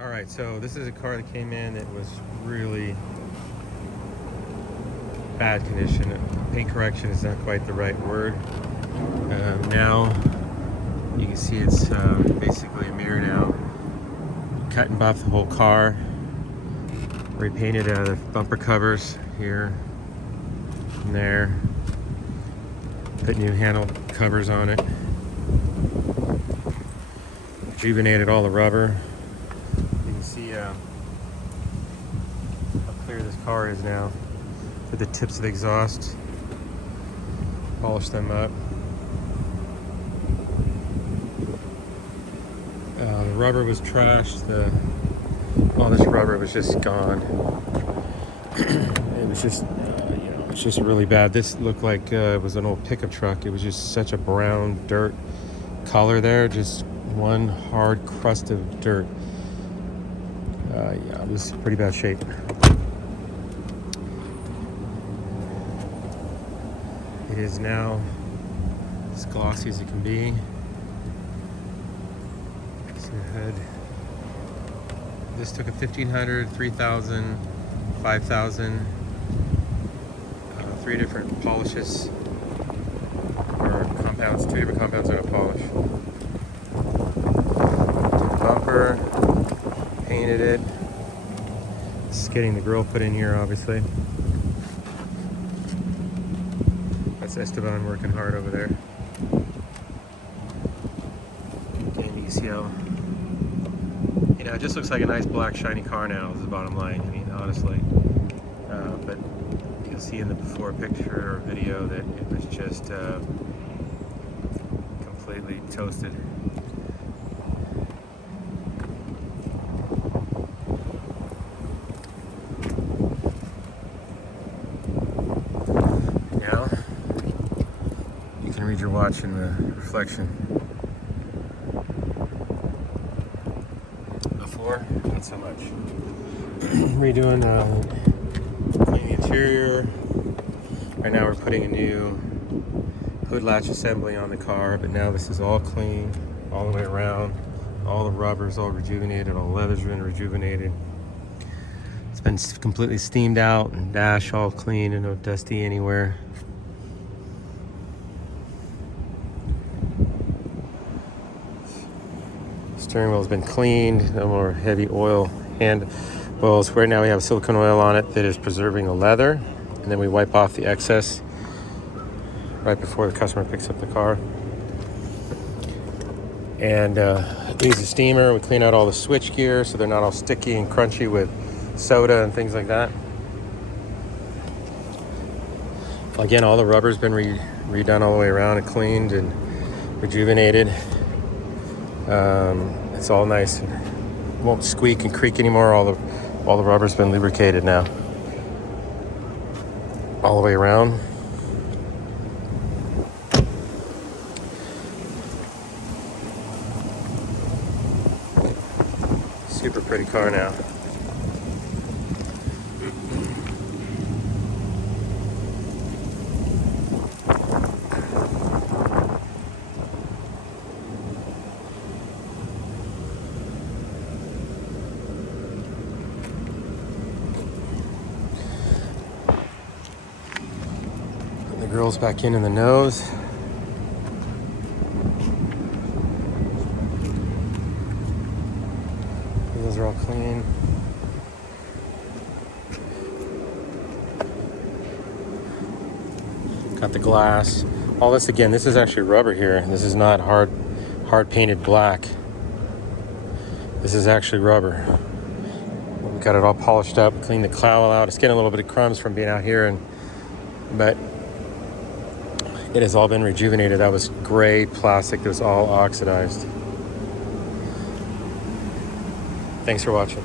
All right, so this is a car that came in that was really bad condition. Paint correction is not quite the right word. Now you can see it's basically a mirror now. Cut and buffed the whole car. Repainted the bumper covers here and there. Put new handle covers on it. Rejuvenated all the rubber. You can see how clear this car is now. Did the tips of the exhaust. Polished them up. The rubber was trashed. All this rubber was just gone. It was just, it's just really bad. This looked like it was an old pickup truck. It was just such a brown dirt color there. Just one hard crust of dirt. Yeah, it was pretty bad shape. It is now as glossy as it can be. See the head. This took a 1,500, 3,000, 5,000, 3 different polishes or compounds, 2 different compounds and a polish. Took the bumper, painted it. Just getting the grill put in here, obviously. That's Esteban working hard over there. Again, you can see how, it just looks like a nice black shiny car now is the bottom line. I mean, honestly. But you'll see in the before picture or video that it was just completely toasted. Now, you can read your watch in the reflection. Before, not so much. Redoing the interior. Right now we're putting a new hood latch assembly on the car, but now this is all clean all the way around. All the rubber's all rejuvenated, all the leather's been rejuvenated. It's been completely steamed out, and dash all clean and no dusty anywhere. Steering wheel's been cleaned, no more heavy oil hand oils. Right now we have silicone oil on it that is preserving the leather, and then we wipe off the excess right before the customer picks up the car. And we use a steamer. We clean out all the switch gear so they're not all sticky and crunchy with soda and things like that. Again, all the rubber's been redone all the way around and cleaned and rejuvenated. It's all nice and won't squeak and creak anymore. All the rubber's been lubricated now, all the way around. Super pretty car now. The grill's back in the nose. Wheels are all clean. Got the glass. All this, again, this is actually rubber here. This is not hard painted black. This is actually rubber. We got it all polished up, cleaned the cowl out. It's getting a little bit of crumbs from being out here, but it has all been rejuvenated. That was gray plastic that was all oxidized. Thanks for watching.